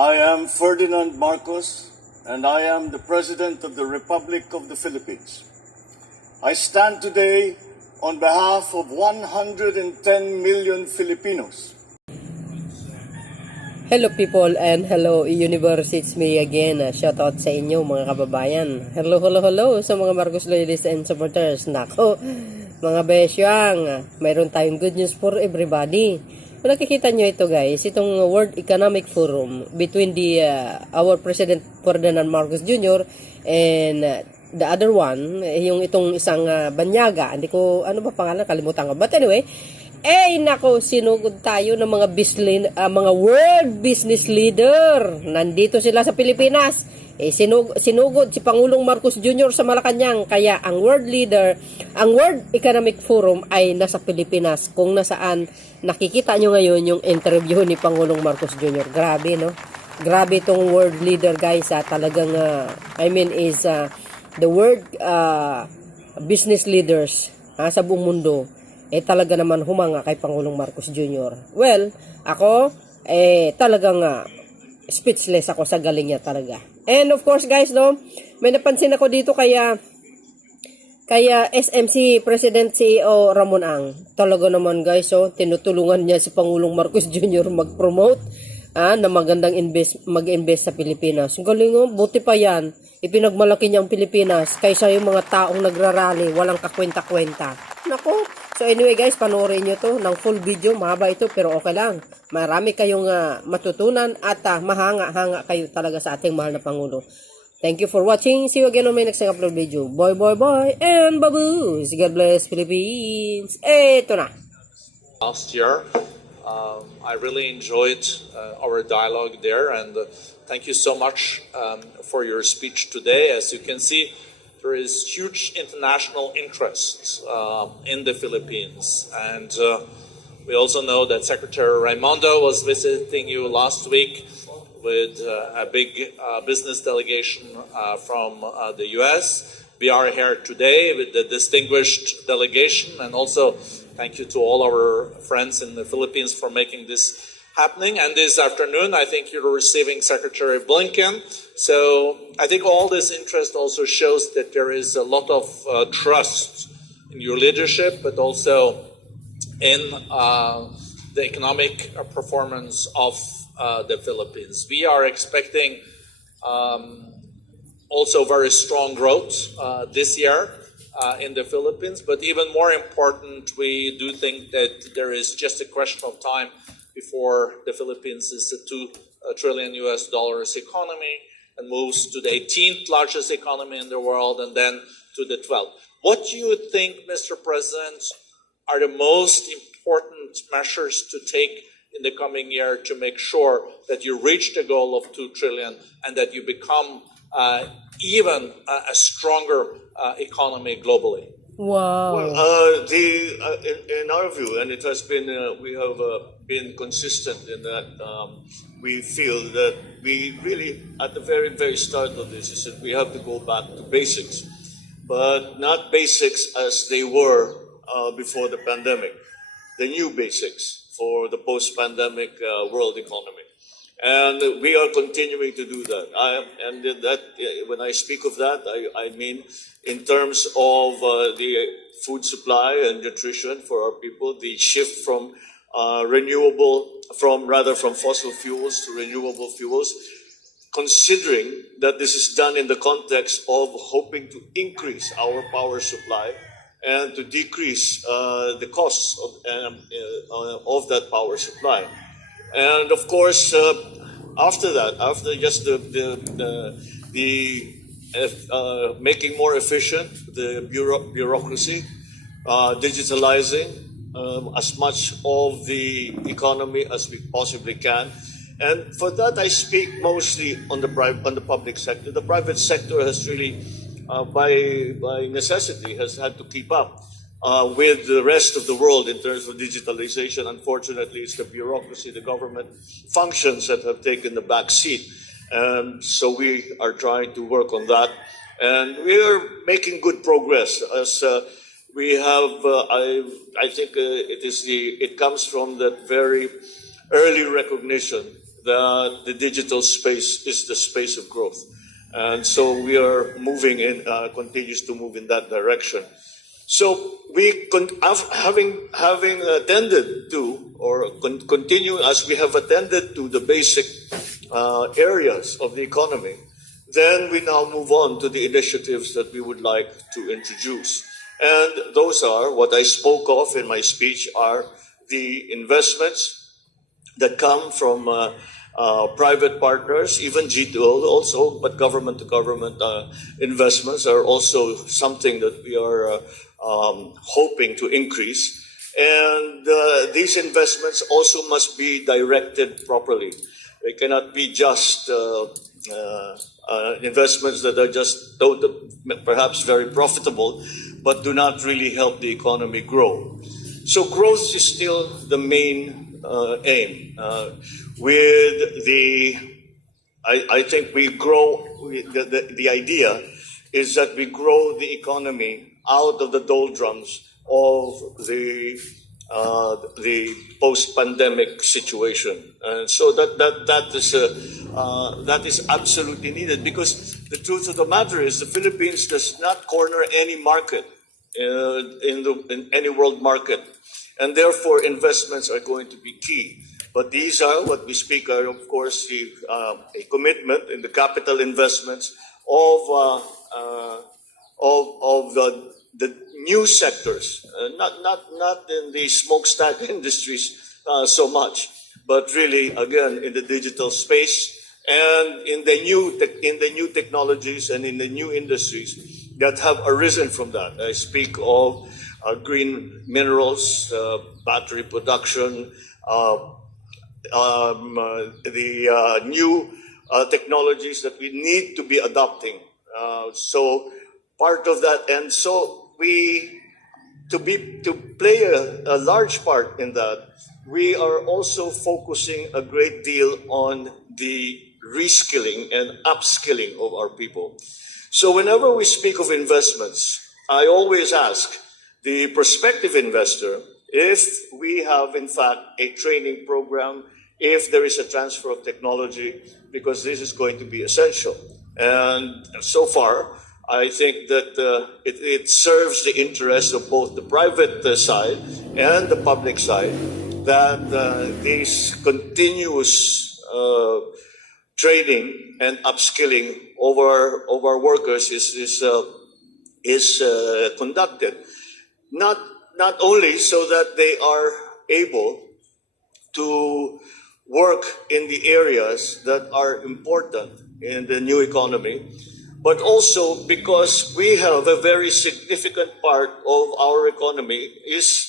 I am Ferdinand Marcos, and I am the President of the Republic of the Philippines. I stand today on behalf of 110 million Filipinos. Hello people and hello universe, it's me again. Shoutout sa inyo mga kababayan. Hello sa mga Marcos loyalists and supporters. Nako, mga besyang, mayroon tayong good news for everybody. Kung nakikita nyo ito guys, itong World Economic Forum between our President Ferdinand Marcos Jr. and the other one, yung itong isang banyaga, hindi ko, ano ba pangalan, kalimutan ko. But anyway, nako, sinugod tayo ng mga world business leader. Nandito sila sa Pilipinas. Sinugod si Pangulong Marcos Jr. sa Malacanang. Kaya ang world economic forum ay nasa Pilipinas, kung nasaan nakikita nyo ngayon yung interview ni Pangulong Marcos Jr. Grabe, no? Grabe itong world leader, guys. Talagang, the world business leaders sa buong mundo talaga naman humanga kay Pangulong Marcos Jr. Well, ako talagang speechless ako sa galing niya talaga. And of course guys, no, may napansin ako dito kaya SMC President CEO Ramon Ang. Talaga naman guys, tinutulungan niya si Pangulong Marcos Jr. mag-promote na magandang mag-invest sa Pilipinas. Ang galing, buti pa yan. Ipinagmalaki niya ang Pilipinas kaysa yung mga taong nagrarally, walang kakwenta-kwenta. Nako. So anyway guys, panoorin nyo to ng full video. Mahaba ito pero okay lang. Marami kayong matutunan at mahanga-hanga kayo talaga sa ating mahal na Pangulo. Thank you for watching. See you again on my next upload video. Bye and baboos. God bless Philippines. Ito na. Last year, I really enjoyed our dialogue there, and thank you so much for your speech today. As you can see, there is huge international interest in the Philippines, and we also know that Secretary Raimondo was visiting you last week with a big business delegation from the U.S. We are here today with the distinguished delegation, and also thank you to all our friends in the Philippines for making this happening. And this afternoon, I think you're receiving Secretary Blinken. So I think all this interest also shows that there is a lot of trust in your leadership, but also in the economic performance of the Philippines. We are expecting also very strong growth this year in the Philippines, but even more important, we do think that there is just a question of time before the Philippines is a $2 trillion economy and moves to the 18th largest economy in the world and then to the 12th. What do you think, Mr. President, are the most important measures to take in the coming year to make sure that you reach the goal of 2 trillion and that you become even a stronger economy globally? Wow. Well, in our view, and it has been, we have been consistent in that we feel that we really, at the very, very start of this, is that we have to go back to basics, but not basics as they were before the pandemic, the new basics for the post-pandemic world economy. And we are continuing to do that. When I speak of that, I mean in terms of the food supply and nutrition for our people, the shift from from fossil fuels to renewable fuels, considering that this is done in the context of hoping to increase our power supply and to decrease the costs of that power supply. And of course, after that, after just making more efficient the bureaucracy, digitalizing as much of the economy as we possibly can, and for that I speak mostly on the public sector. The private sector has really, by necessity, has had to keep up with the rest of the world in terms of digitalization. Unfortunately, it's the bureaucracy, the government functions that have taken the back seat. And so we are trying to work on that. And we are making good progress as we have, I think it comes from that very early recognition that the digital space is the space of growth. And so we are moving in, continues to move in that direction. So having attended to, or continue as we have attended to the basic areas of the economy, then we now move on to the initiatives that we would like to introduce. And those are, what I spoke of in my speech, are the investments that come from private partners, even G2O also, but government-to-government investments are also something that we are hoping to increase. And these investments also must be directed properly. They cannot be just investments that are just perhaps very profitable, but do not really help the economy grow. So growth is still the main aim. I think we grow, the idea is that we grow the economy out of the doldrums of the post-pandemic situation, and so that is absolutely needed, because the truth of the matter is the Philippines does not corner any market in any world market, and therefore investments are going to be key. But these are what we speak are, of course, a commitment in the capital investments of the new sectors, not in the smokestack industries so much, but really again in the digital space and in the new technologies and in the new industries that have arisen from that. I speak of green minerals, battery production, the new technologies that we need to be adopting. So part of that, and so to play a large part in that, we are also focusing a great deal on the reskilling and upskilling of our people. So whenever we speak of investments, I always ask the prospective investor if we have, in fact, a training program, if there is a transfer of technology, because this is going to be essential. And so far, I think that it serves the interests of both the private side and the public side, that this continuous training and upskilling of our workers is conducted. Not only so that they are able to work in the areas that are important in the new economy, but also because we have a very significant part of our economy is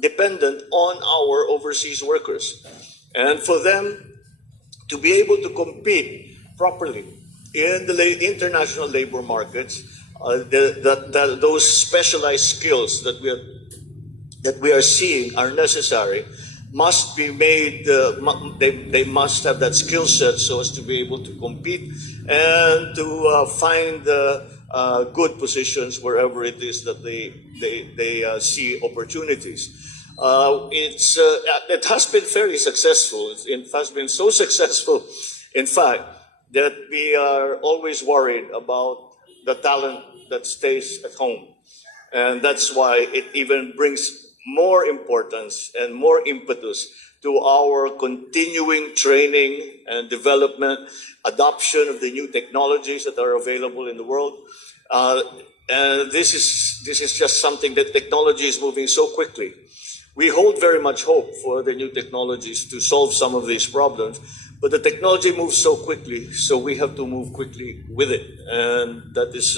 dependent on our overseas workers. And for them to be able to compete properly in the international labor markets, those specialized skills that we are seeing are necessary must be made, they must have that skill set so as to be able to compete and to find good positions wherever it is that they see opportunities. It has been fairly successful. It has been so successful, in fact, that we are always worried about the talent that stays at home. And that's why it even brings more importance and more impetus to our continuing training and development, adoption of the new technologies that are available in the world. And this is just something that technology is moving so quickly. We hold very much hope for the new technologies to solve some of these problems, but the technology moves so quickly, so we have to move quickly with it. And that is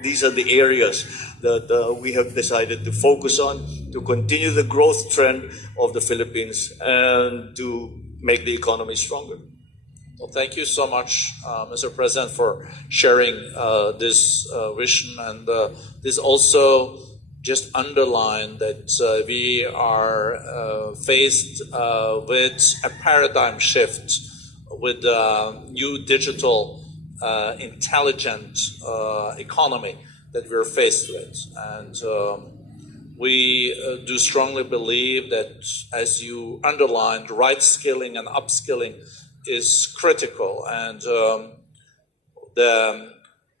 these are the areas that we have decided to focus on, to continue the growth trend of the Philippines and to make the economy stronger. Well, thank you so much, Mr. President, for sharing this vision. And this also just underline that we are faced with a paradigm shift with new digital intelligent economy that we're faced with. And we do strongly believe that, as you underlined, right skilling and upskilling is critical, and the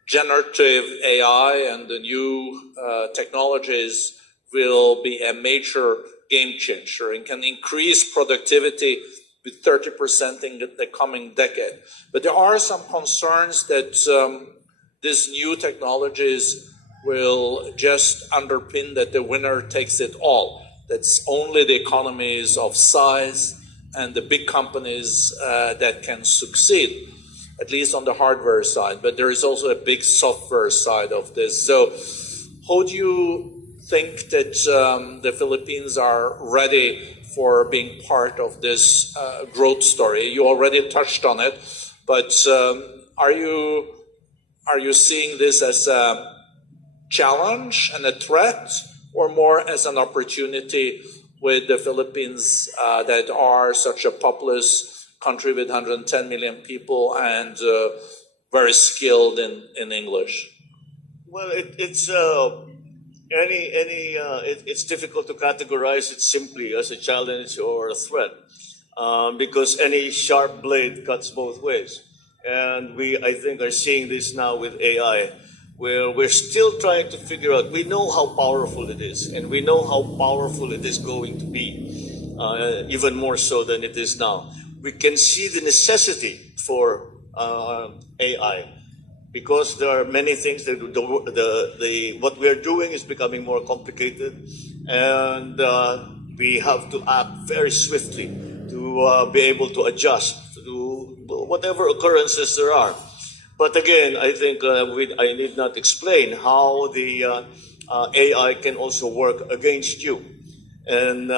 generative AI and the new technologies will be a major game changer and can increase productivity with 30% in the coming decade. But there are some concerns that these new technologies will just underpin that the winner takes it all. That's only the economies of size and the big companies that can succeed, at least on the hardware side. But there is also a big software side of this. So how do you think that the Philippines are ready for being part of this growth story? You already touched on it, but are you seeing this as a challenge and a threat, or more as an opportunity with the Philippines that are such a populous country with 110 million people and very skilled in English? Well, it's difficult to categorize it simply as a challenge or a threat, because any sharp blade cuts both ways. And we, I think, are seeing this now with AI, where we're still trying to figure out. We know how powerful it is, and we know how powerful it is going to be, even more so than it is now. We can see the necessity for AI, because there are many things that what we are doing is becoming more complicated, and we have to act very swiftly to be able to adjust to whatever occurrences there are. But again, I think I need not explain how the AI can also work against you, and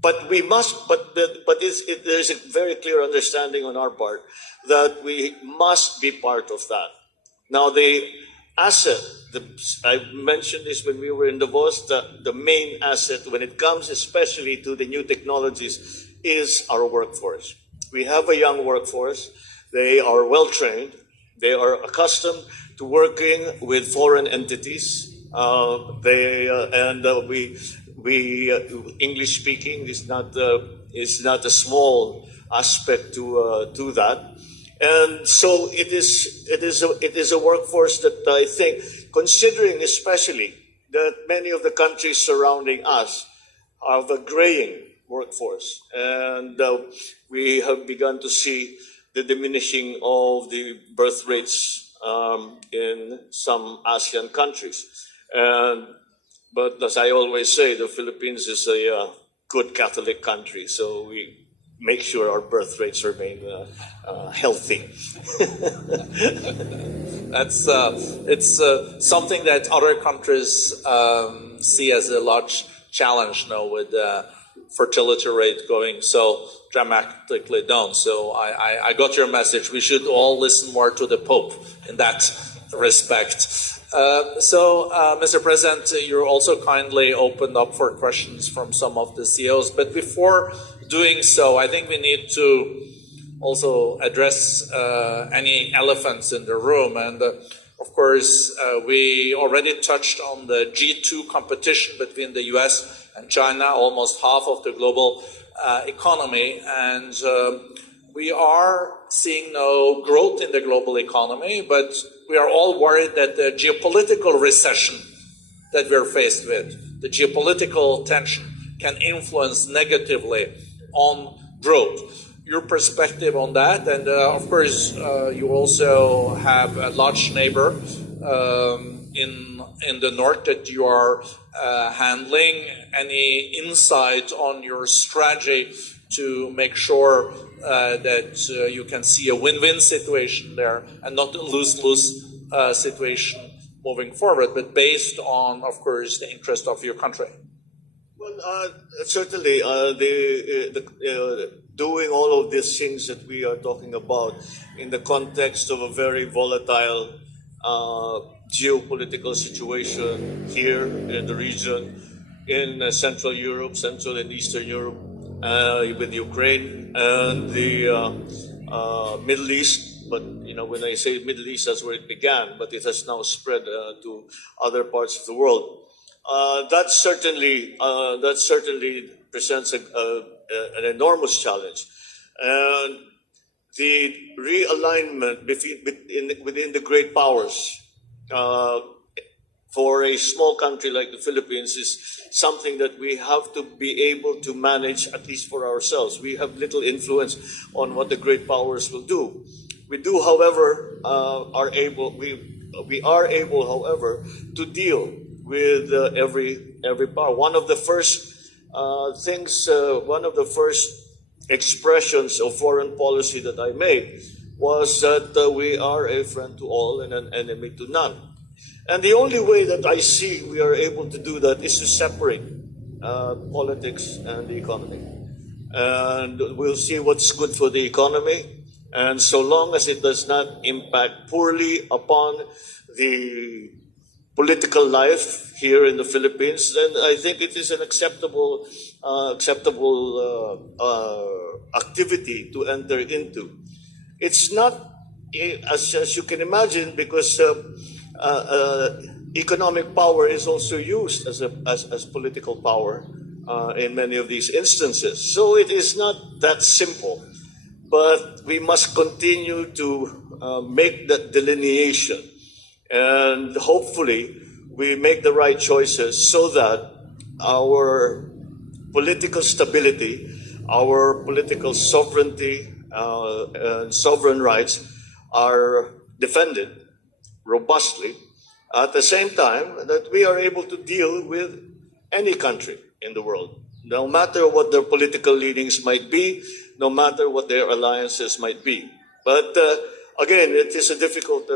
but we must. There's a very clear understanding on our part that we must be part of that. Now, the asset, I mentioned this when we were in Davos, the main asset when it comes especially to the new technologies is our workforce. We have a young workforce. They are well trained. They are accustomed to working with foreign entities. English speaking is not a small aspect to that. And so it is a workforce that I think, considering especially that many of the countries surrounding us have a graying workforce, and we have begun to see the diminishing of the birth rates in some ASEAN countries. But as I always say, the Philippines is a good Catholic country, so we make sure our birth rates remain healthy. It's something that other countries see as a large challenge now, with fertility rate going so dramatically down. So I got your message. We should all listen more to the Pope in that respect. Mr. President, you also kindly opened up for questions from some of the CEOs. But before doing so, I think we need to also address any elephants in the room. And of course, we already touched on the G2 competition between the US and China, almost half of the global economy. And we are seeing no growth in the global economy, but we are all worried that the geopolitical recession that we're faced with, the geopolitical tension, can influence negatively on growth. Your perspective on that, and of course, you also have a large neighbor in the north that you are handling. Any insight on your strategy to make sure that you can see a win-win situation there and not a lose-lose situation moving forward, but based on, of course, the interest of your country? Well, certainly, doing all of these things that we are talking about in the context of a very volatile geopolitical situation here in the region, in Central Europe, Central and Eastern Europe, with Ukraine and the Middle East. But when I say Middle East, that's where it began, but it has now spread to other parts of the world. That certainly presents an enormous challenge, and the realignment within the great powers for a small country like the Philippines is something that we have to be able to manage, at least for ourselves. We have little influence on what the great powers will do. We do, however, we are able, however, to deal with every power. One of the first expressions of foreign policy that I made was that we are a friend to all and an enemy to none. And the only way that I see we are able to do that is to separate politics and the economy. And we'll see what's good for the economy. And so long as it does not impact poorly upon the political life here in the Philippines, then I think it is an acceptable activity to enter into. It's not, as you can imagine, because economic power is also used as political power in many of these instances. So it is not that simple, but we must continue to make that delineation, and hopefully we make the right choices so that our political stability, our political sovereignty, and sovereign rights are defended robustly, at the same time that we are able to deal with any country in the world, no matter what their political leanings might be, no matter what their alliances might be. But again, it is a difficult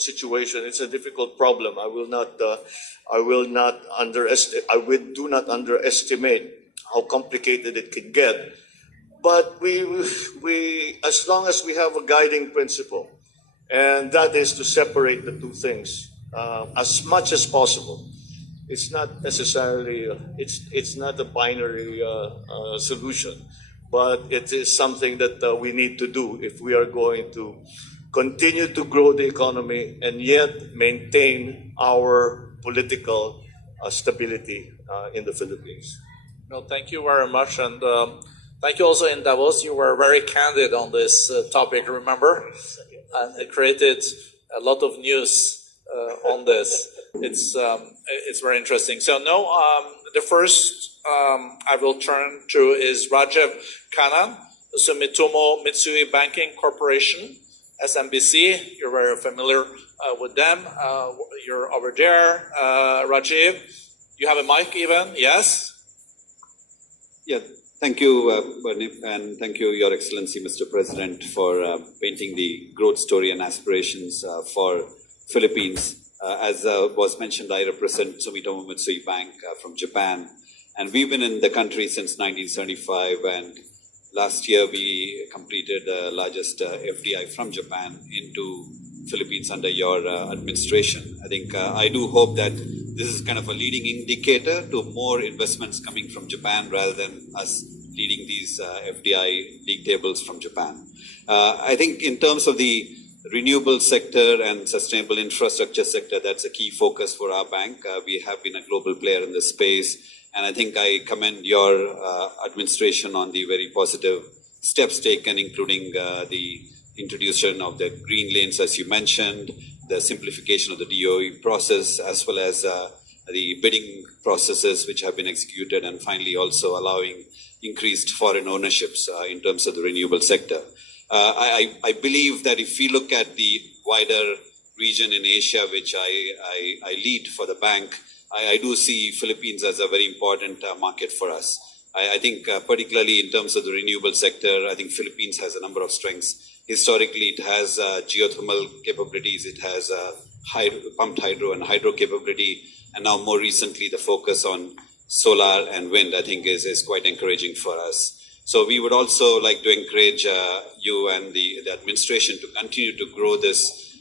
situation. It's a difficult problem. Do not underestimate how complicated it can get. But we, as long as we have a guiding principle, and that is to separate the two things as much as possible. It's not necessarily, it's not a binary solution, but it is something that we need to do if we are going to continue to grow the economy and yet maintain our political stability in the Philippines. Well, thank you very much, and thank you also in Davos. You were very candid on this topic, remember? And it created a lot of news on this. It's very interesting. So now the first I will turn to is Rajiv Khanna, Sumitomo Mitsui Banking Corporation, SMBC. You're very familiar with them. You're over there, Rajiv. You have a mic even? Yes? Yeah. Thank you, Bernip, and thank you, Your Excellency, Mr. President, for painting the growth story and aspirations for Philippines. As was mentioned, I represent Sumitomo Mitsui Bank from Japan, and we've been in the country since 1975, and last year we completed the largest FDI from Japan into Philippines under your administration. I think I do hope that this is kind of a leading indicator to more investments coming from Japan rather than us leading these FDI league tables from Japan. I think in terms of the renewable sector and sustainable infrastructure sector, that's a key focus for our bank. We have been a global player in this space, and I think I commend your administration on the very positive steps taken, including the introduction of the green lanes, as you mentioned, the simplification of the DOE process, as well as the bidding processes which have been executed, and finally also allowing increased foreign ownerships in terms of the renewable sector. I believe that if we look at the wider region in Asia, which I lead for the bank, I do see Philippines as a very important market for us. I think particularly in terms of the renewable sector, I think Philippines has a number of strengths. Historically, it has geothermal capabilities, it has pumped hydro and hydro capability, and now more recently the focus on solar and wind, I think, is quite encouraging for us. So we would also like to encourage you and the administration to continue to grow this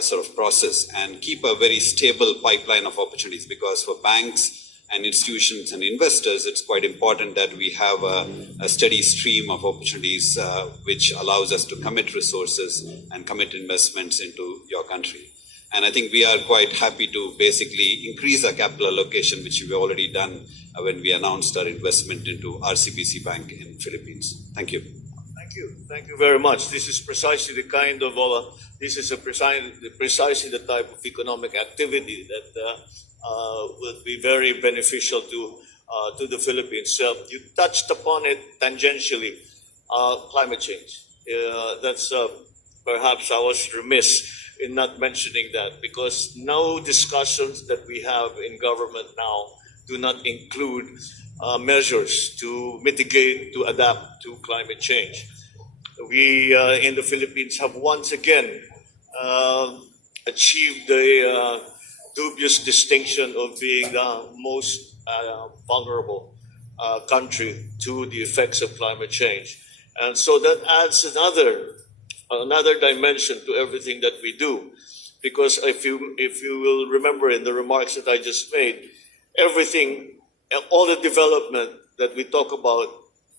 sort of process and keep a very stable pipeline of opportunities, because for banks and institutions and investors, it's quite important that we have a steady stream of opportunities which allows us to commit resources and commit investments into your country. And I think we are quite happy to basically increase our capital allocation, which we've already done when we announced our investment into RCBC Bank in Philippines. Thank you. Thank you. Thank you very much. This is precisely the kind of precisely the type of economic activity that would be very beneficial to the Philippines. You touched upon it tangentially, climate change. That's perhaps I was remiss in not mentioning that, because no discussions that we have in government now do not include measures to mitigate, to adapt to climate change. We in the Philippines have once again achieved the dubious distinction of being the most vulnerable country to the effects of climate change. And so that adds another dimension to everything that we do. Because if you will remember in the remarks that I just made, everything, all the development that we talk about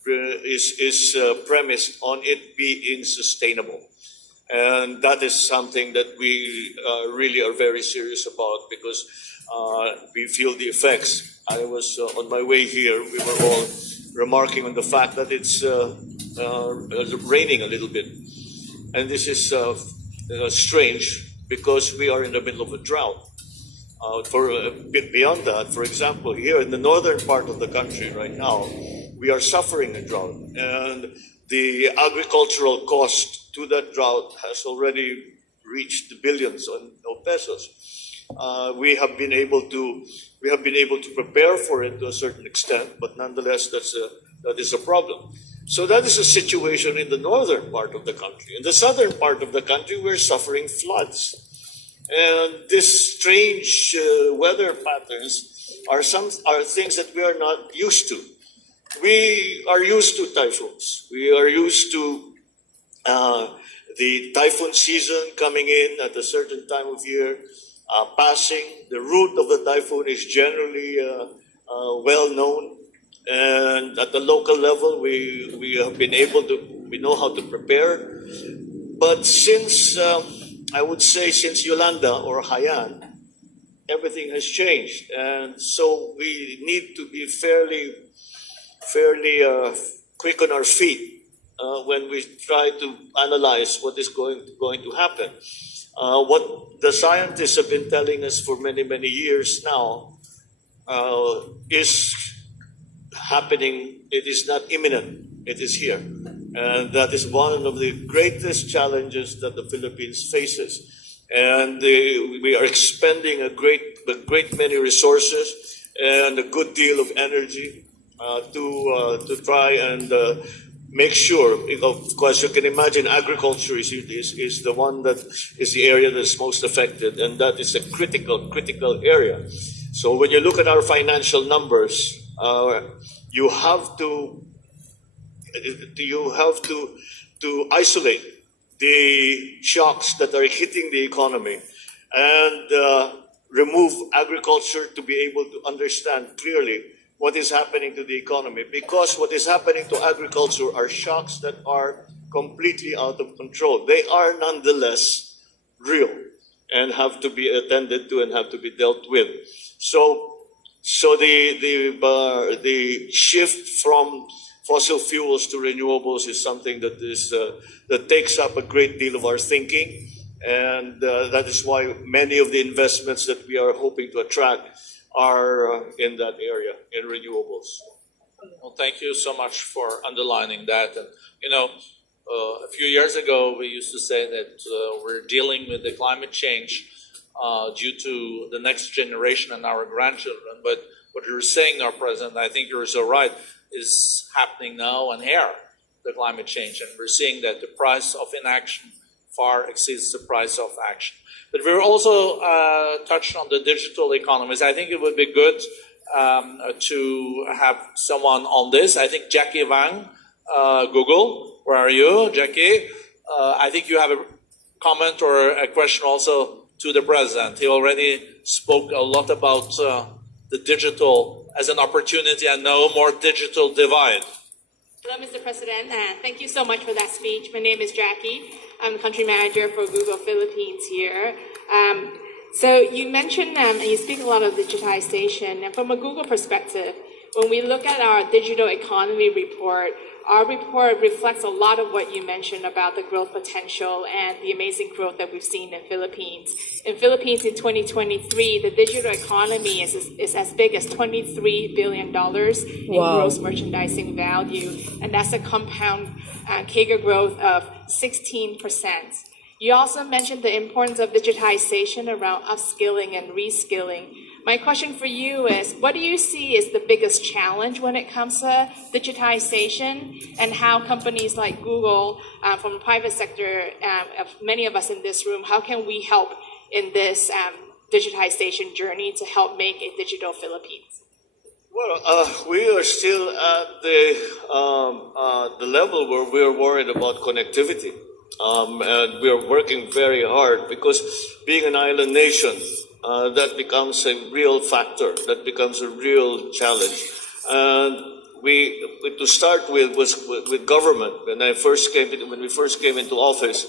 is premised on it being sustainable. And that is something that we really are very serious about, because we feel the effects. I was on my way here, we were all remarking on the fact that it's raining a little bit. And this is strange, because we are in the middle of a drought. For a bit beyond that, for example, here in the northern part of the country right now, we are suffering a drought. And the agricultural cost to that drought has already reached the billions of pesos. We have been able to prepare for it to a certain extent, but nonetheless, that is a problem. So that is a situation in the northern part of the country. In the southern part of the country, we're suffering floods. And these strange weather patterns are things that we are not used to. We are used to typhoons. We are used to the typhoon season coming in at a certain time of year, passing. The route of the typhoon is generally well known. And at the local level, we have been able to, we know how to prepare. But since, I would say since Yolanda or Haiyan, everything has changed. And so we need to be fairly quick on our feet when we try to analyze what is going to happen. What the scientists have been telling us for many, many years now is happening. It is not imminent. It is here. And that is one of the greatest challenges that the Philippines faces. And we are expending a great many resources and a good deal of energy to try and make sure. Of course, you can imagine agriculture is the one that is the area that's most affected, and that is a critical area. So when you look at our financial numbers, you have to isolate the shocks that are hitting the economy and remove agriculture to be able to understand clearly what is happening to the economy. Because what is happening to agriculture are shocks that are completely out of control. They are nonetheless real and have to be attended to and have to be dealt with. So the shift from fossil fuels to renewables is something that takes up a great deal of our thinking, and that is why many of the investments that we are hoping to attract are in that area, in renewables. Well, thank you so much for underlining that. And a few years ago, we used to say that we're dealing with the climate change due to the next generation and our grandchildren. But what you're saying now, President, I think you're so right, is happening now and here, the climate change. And we're seeing that the price of inaction far exceeds the price of action. But we're also touched on the digital economies. I think it would be good to have someone on this. I think Jackie Wang, Google, where are you, Jackie? I think you have a comment or a question also to the President. He already spoke a lot about the digital as an opportunity and no more digital divide. Hello, Mr. President. Thank you so much for that speech. My name is Jackie. I'm the country manager for Google Philippines here. So you mentioned and you speak a lot of digitization, and from a Google perspective, when we look at our digital economy report, our report reflects a lot of what you mentioned about the growth potential and the amazing growth that we've seen in Philippines. In Philippines in 2023, the digital economy is as big as $23 billion in Wow. gross merchandising value, and that's a compound CAGR growth of 16%. You also mentioned the importance of digitization around upskilling and reskilling. My question for you is, what do you see is the biggest challenge when it comes to digitization, and how companies like Google, from the private sector, of many of us in this room, how can we help in this digitization journey to help make a digital Philippines? Well, we are still at the level where we are worried about connectivity. And we are working very hard because being an island nation, that becomes a real factor, that becomes a real challenge. And to start with was with government. When we first came into office,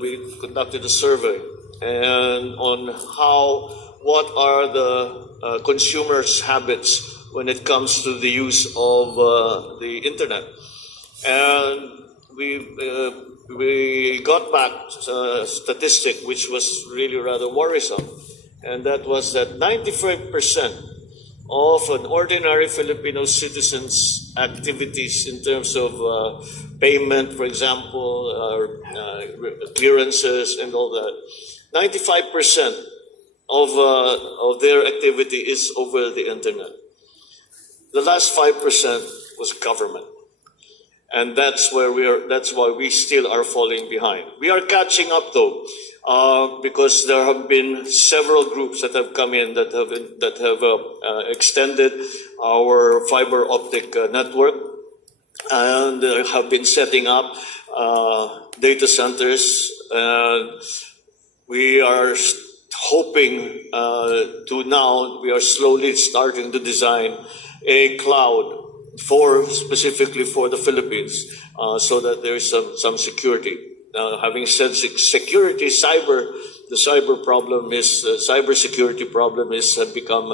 we conducted a survey and on what are the consumers' habits when it comes to the use of the internet. And we got back a statistic which was really rather worrisome, and that was that 95% of an ordinary Filipino citizen's activities in terms of payment, for example, clearances and all that, 95% of their activity is over the internet. The last 5% was government. And that's why we still are falling behind. We are catching up though, because there have been several groups that have come in that have extended our fiber optic network and have been setting up data centers. And we are hoping we are slowly starting to design a cloud specifically for the Philippines, so that there is some security. Having said security, the cybersecurity problem has become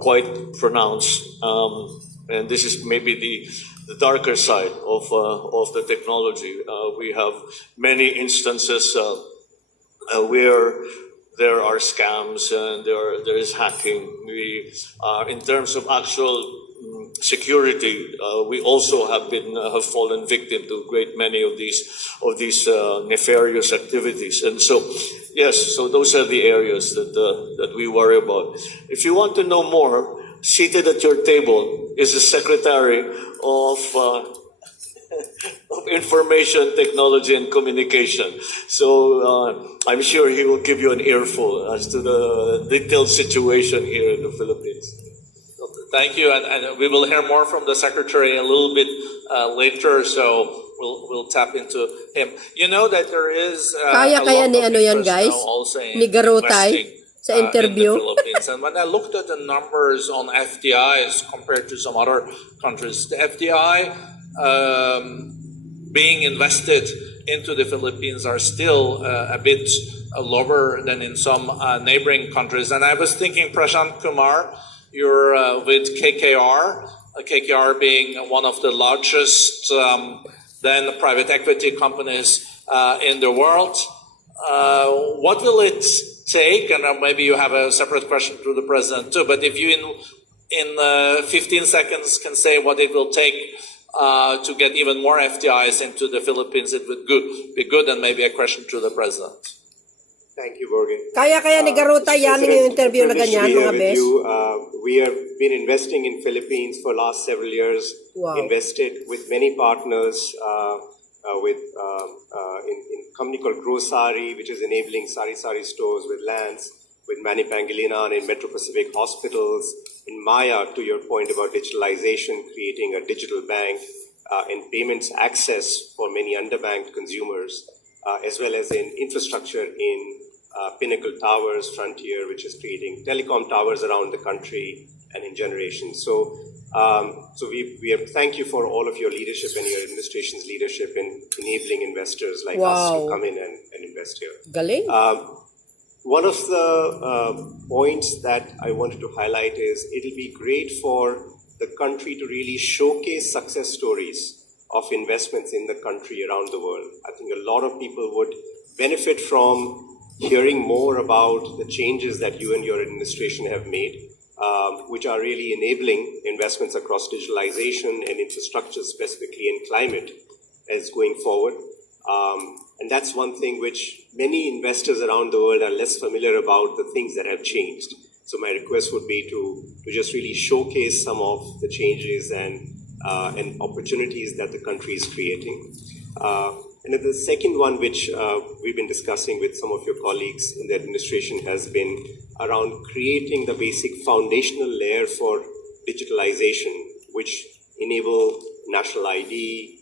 quite pronounced, and this is maybe the darker side of the technology. We have many instances where there are scams and there is hacking. In terms of actual security, we also have fallen victim to a great many of these nefarious activities. And so, yes, so those are the areas that we worry about. If you want to know more, seated at your table is the Secretary of Information Technology and Communication. So I'm sure he will give you an earful as to the detailed situation here in the Philippines. Thank you, and we will hear more from the Secretary a little bit later, so we'll tap into him. You know that there is Kaya ni ano yan, guys? Ni Garotay sa interview. In the Philippines. And when I looked at the numbers on FDIs compared to some other countries, the FDI being invested into the Philippines are still a bit lower than in some neighboring countries. And I was thinking, Prashant Kumar, you're with KKR, KKR being one of the largest then private equity companies in the world. What will it take, and maybe you have a separate question to the President too, but if you in 15 seconds can say what it will take to get even more FDIs into the Philippines, it would be good, and maybe a question to the President. Thank you, Borgen. Kaya ni Garotay yan yung interview na ganyan, mga bes. We have been investing in Philippines for last several years. Wow. Invested with many partners, in a company called Grosari, which is enabling sari-sari stores with lands, with Manny Pangilinan in Metro Pacific hospitals, in Maya, to your point about digitalization, creating a digital bank, and payments access for many underbanked consumers, as well as in infrastructure in Pinnacle Towers, Frontier, which is creating telecom towers around the country and in generation. So So we have thank you for all of your leadership and your administration's leadership in enabling investors like us to Wow. come in and invest here. Galing. One of the points that I wanted to highlight is it'll be great for the country to really showcase success stories of investments in the country around the world. I think a lot of people would benefit from hearing more about the changes that you and your administration have made, which are really enabling investments across digitalization and infrastructure, specifically in climate, as going forward. And that's one thing which many investors around the world are less familiar about, the things that have changed. So my request would be to just really showcase some of the changes and opportunities that the country is creating. And then the second one, which we've been discussing with some of your colleagues in the administration, has been around creating the basic foundational layer for digitalization, which enable national ID,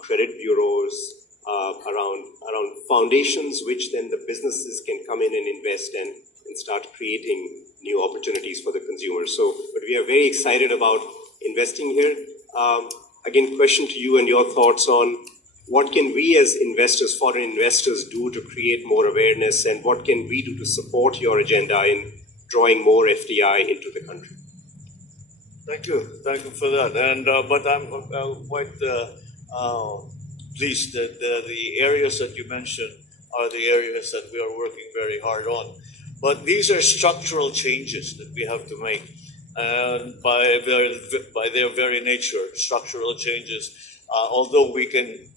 credit bureaus, around foundations, which then the businesses can come in and invest and start creating new opportunities for the consumers. So, but we are very excited about investing here. Again, question to you and your thoughts on what can we as investors, foreign investors, do to create more awareness, and what can we do to support your agenda in drawing more FDI into the country? Thank you for that. And but I'm quite pleased that the areas that you mentioned are the areas that we are working very hard on. But these are structural changes that we have to make, and by their very nature, structural changes. Although we can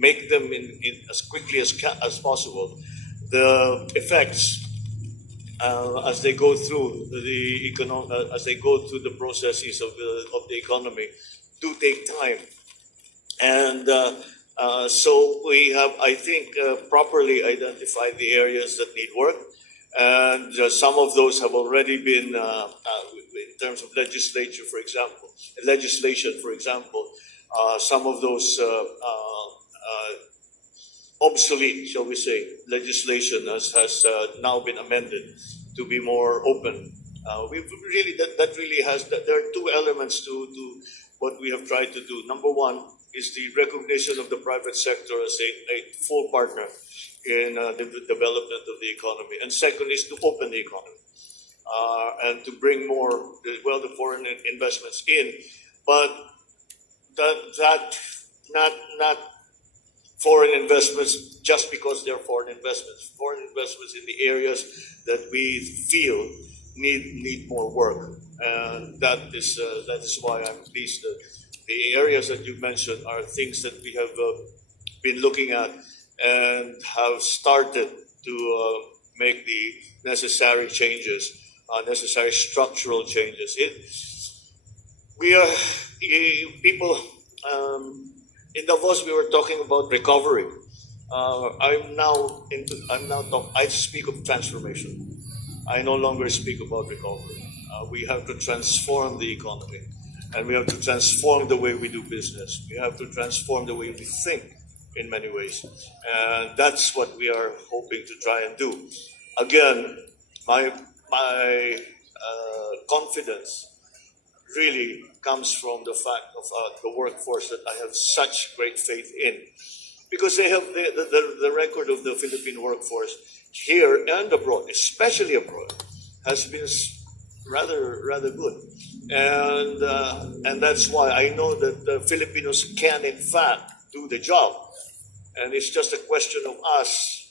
make them in as quickly as possible, the effects as they go through the processes of the economy do take time, and so we have, I think, properly identified the areas that need work, and some of those have already been, in terms of legislation, for example, some of those obsolete, shall we say, legislation has now been amended to be more open. There are two elements to what we have tried to do. Number one is the recognition of the private sector as a full partner in the development of the economy. And second is to open the economy and to bring more, the foreign investments in. But not foreign investments just because they're foreign investments. Foreign investments in the areas that we feel need more work, and that is why I'm pleased that the areas that you mentioned are things that we have been looking at and have started to make the necessary changes, necessary structural changes. People. In Davos, we were talking about recovery. I speak of transformation. I no longer speak about recovery. We have to transform the economy, and we have to transform the way we do business. We have to transform the way we think in many ways, and that's what we are hoping to try and do. Again, my confidence really comes from the fact of the workforce that I have such great faith in, because they have the record of the Philippine workforce here and abroad, especially abroad, has been rather good, and that's why I know that the Filipinos can in fact do the job, and it's just a question of us,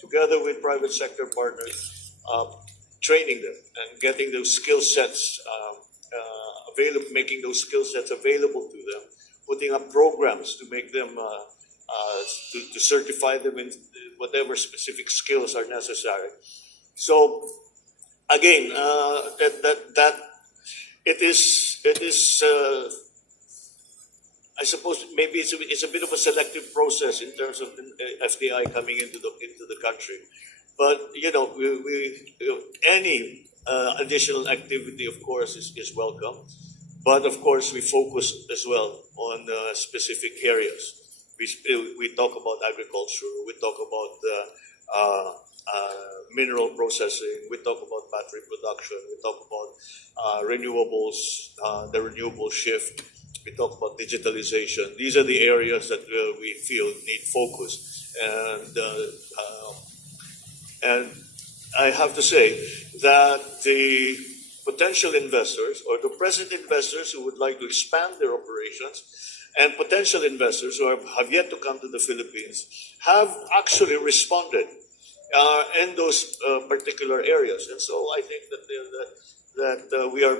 together with private sector partners, training them and getting those skill sets available, making those skill sets available to them, putting up programs to make them to certify them in whatever specific skills are necessary. So again, that it is I suppose maybe it's a bit of a selective process in terms of FDI coming into the country, but any additional activity, of course, is welcome. But of course, we focus as well on specific areas. We talk about agriculture. We talk about mineral processing, we talk about battery production, we talk about renewables, the renewable shift, we talk about digitalization. These are the areas that we feel need focus. And I have to say that the potential investors or the present investors who would like to expand their operations and potential investors who have yet to come to the Philippines have actually responded in those particular areas. And so I think that we are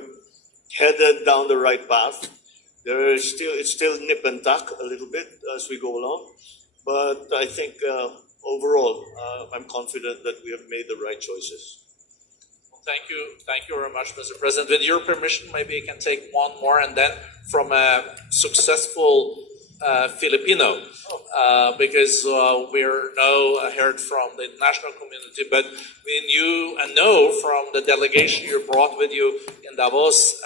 headed down the right path. It's still nip and tuck a little bit as we go along, but I think overall I'm confident that we have made the right choices. Thank you very much, Mr. President. With your permission, maybe I can take one more, and then from a successful Filipino, because we're now heard from the international community, but we knew and know from the delegation you brought with you in Davos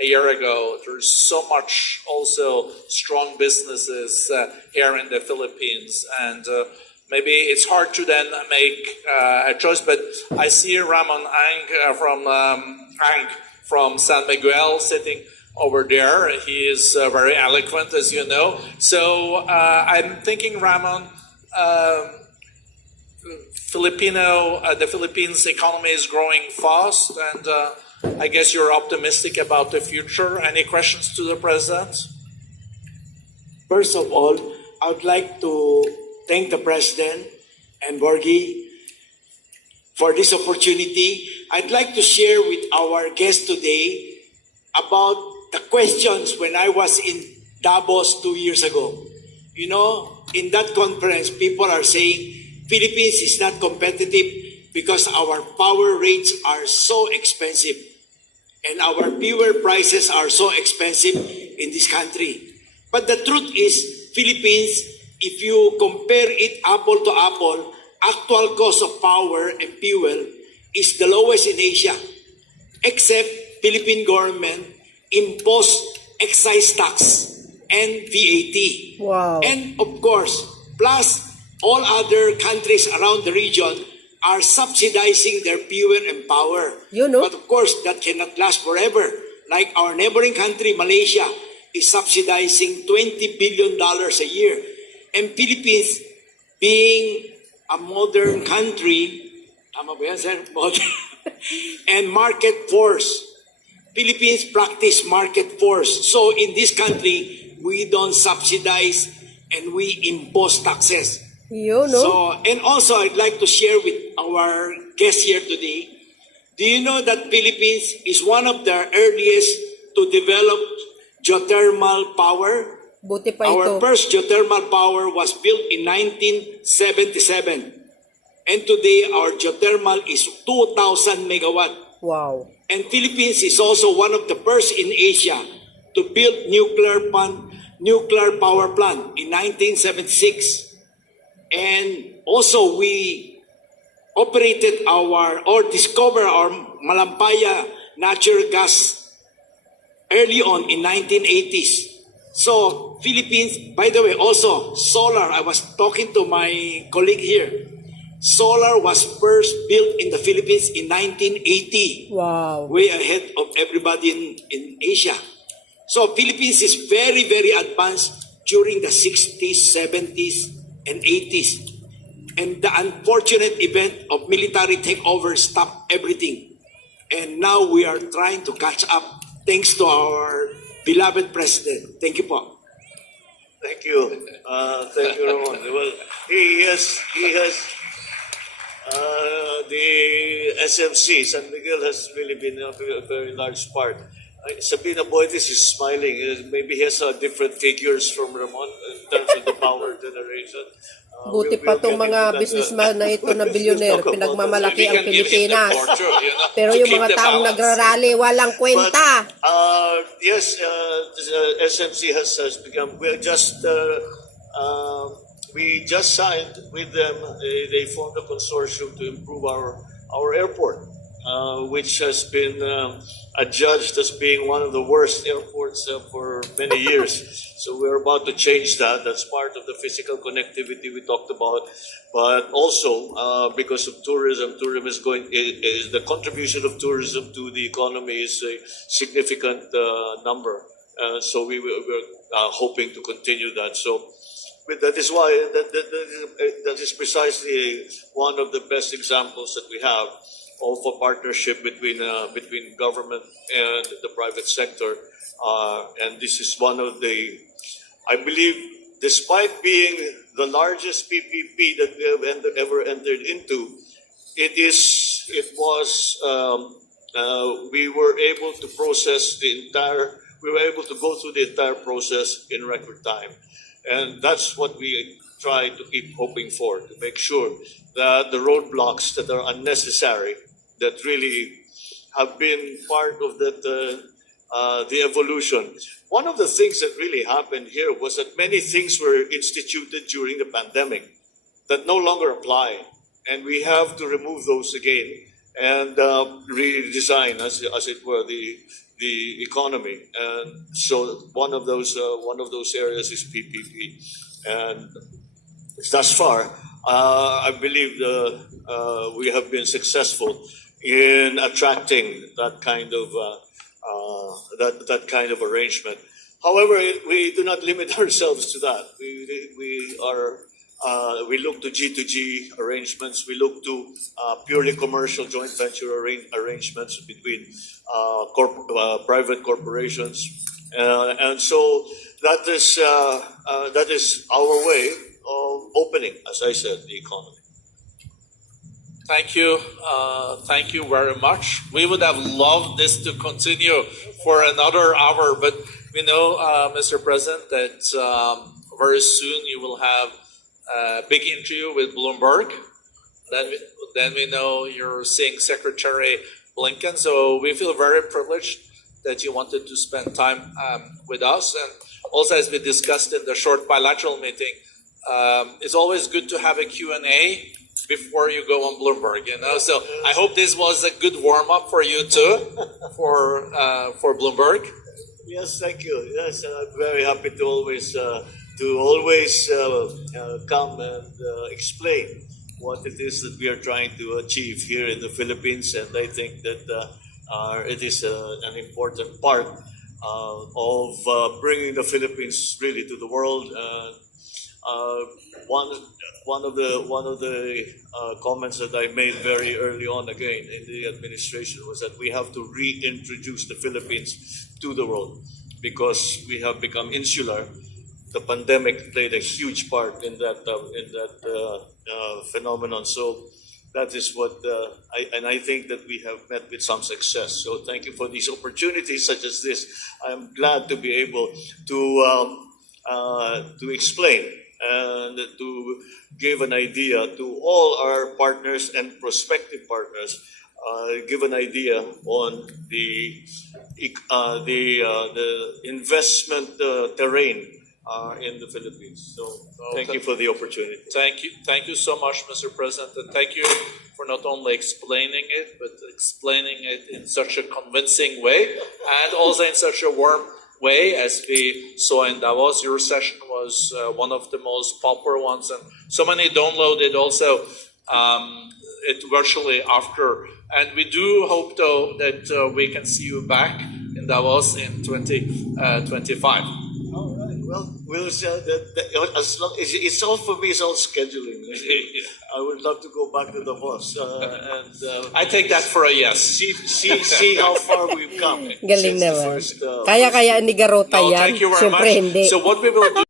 a year ago, there's so much also strong businesses here in the Philippines, and maybe it's hard to then make a choice, but I see Ramon Ang from San Miguel sitting over there. He is very eloquent, as you know. So I'm thinking, Ramon, the Philippines economy is growing fast, and I guess you're optimistic about the future. Any questions to the President? First of all, I would like to thank the President and Borgie for this opportunity. I'd like to share with our guest today about the questions when I was in Davos 2 years ago. You know, in that conference, people are saying Philippines is not competitive because our power rates are so expensive and our fuel prices are so expensive in this country. But the truth is, Philippines, if you compare it apple to apple, actual cost of power and fuel is the lowest in Asia, except Philippine government imposed excise tax and VAT. Wow. And of course, plus all other countries around the region are subsidizing their fuel and power. You know. But of course, that cannot last forever. Like our neighboring country, Malaysia, is subsidizing $20 billion a year. And Philippines, being a modern country, tama ba yan, sir? Modern. And market force. Philippines practice market force. So in this country, we don't subsidize and we impose taxes. You know. So, and also I'd like to share with our guests here today, do you know that Philippines is one of the earliest to develop geothermal power? Buti pa Our ito. first geothermal power was built in 1977. And today our geothermal is 2,000 megawatt. Wow. And Philippines is also one of the first in Asia to build nuclear power plant in 1976. And also we operated discovered our Malampaya natural gas early on in 1980s. So Philippines, by the way, also solar. I was talking to my colleague here. Solar was first built in the Philippines in 1980. Wow. Way ahead of everybody in Asia. So Philippines is very, very advanced during the 60s, 70s, and 80s. And the unfortunate event of military takeover stopped everything. And now we are trying to catch up thanks to our beloved President. Thank you, po. Thank you. Thank you, Ramon. Well, he has the SMC, San Miguel has really been a very large part. Sabina Boitis is smiling. Maybe he has different figures from Ramon in terms of the power generation. Buti pa itong mga businessman na ito na billionaire, pinagmamalaki ang Pilipinas. Pero yung mga taong nagrarally, walang kwenta. Yes, SMC has become. We just signed with them. They formed a consortium to improve our airport. which has been adjudged as being one of the worst airports for many years. So we're about to change that. That's part of the physical connectivity we talked about. But also because of tourism, the contribution of tourism to the economy is a significant number. So we're hoping to continue that. So that is why that is precisely one of the best examples that we have of a partnership between government and the private sector. And this is one of the, I believe, despite being the largest PPP that we have ever entered into, we were able to go through the entire process in record time. And that's what we try to keep hoping for, to make sure that the roadblocks that are unnecessary, that really have been part of the evolution. One of the things that really happened here was that many things were instituted during the pandemic that no longer apply. And we have to remove those again and redesign, as it were, the economy. And so one of those areas is PPP. And thus far, I believe we have been successful in attracting that kind of arrangement. However, we do not limit ourselves to that. We look to G2G arrangements. We look to purely commercial joint venture arrangements between private corporations, and so that is our way of opening, as I said, the economy. Thank you very much. We would have loved this to continue for another hour, but we know, Mr. President, that very soon you will have a big interview with Bloomberg. Then we know you're seeing Secretary Blinken. So we feel very privileged that you wanted to spend time with us. And also, as we discussed in the short bilateral meeting, it's always good to have a Q&A before you go on Bloomberg, you know. So I hope this was a good warm-up for you too, for Bloomberg. Yes, thank you. Yes, I'm very happy to always come and explain what it is that we are trying to achieve here in the Philippines, and I think that it is an important part of bringing the Philippines really to the world. One of the comments that I made very early on again in the administration was that we have to reintroduce the Philippines to the world because we have become insular. The pandemic played a huge part in that phenomenon. So that is what I think that we have met with some success. So thank you for these opportunities such as this. I'm glad to be able to explain and to give an idea to all our partners and prospective partners, give an idea on the investment terrain in the Philippines. So thank you for the opportunity. Thank you so much, Mr. President, and thank you for not only explaining it, but explaining it in such a convincing way, and also in such a warm way, as we saw in Davos. Your session was one of the most popular ones, and so many downloaded also it virtually after. And we do hope, though, that we can see you back in Davos in 2025. Well, we'll see that as long as it's all for me, it's all scheduling. I would love to go back to the boss, and I take that for a yes. See how far we've come. Galing since the naman. first, Kaya ni Garota No, yan. thank you very Siyempre much. hindi. So what we will do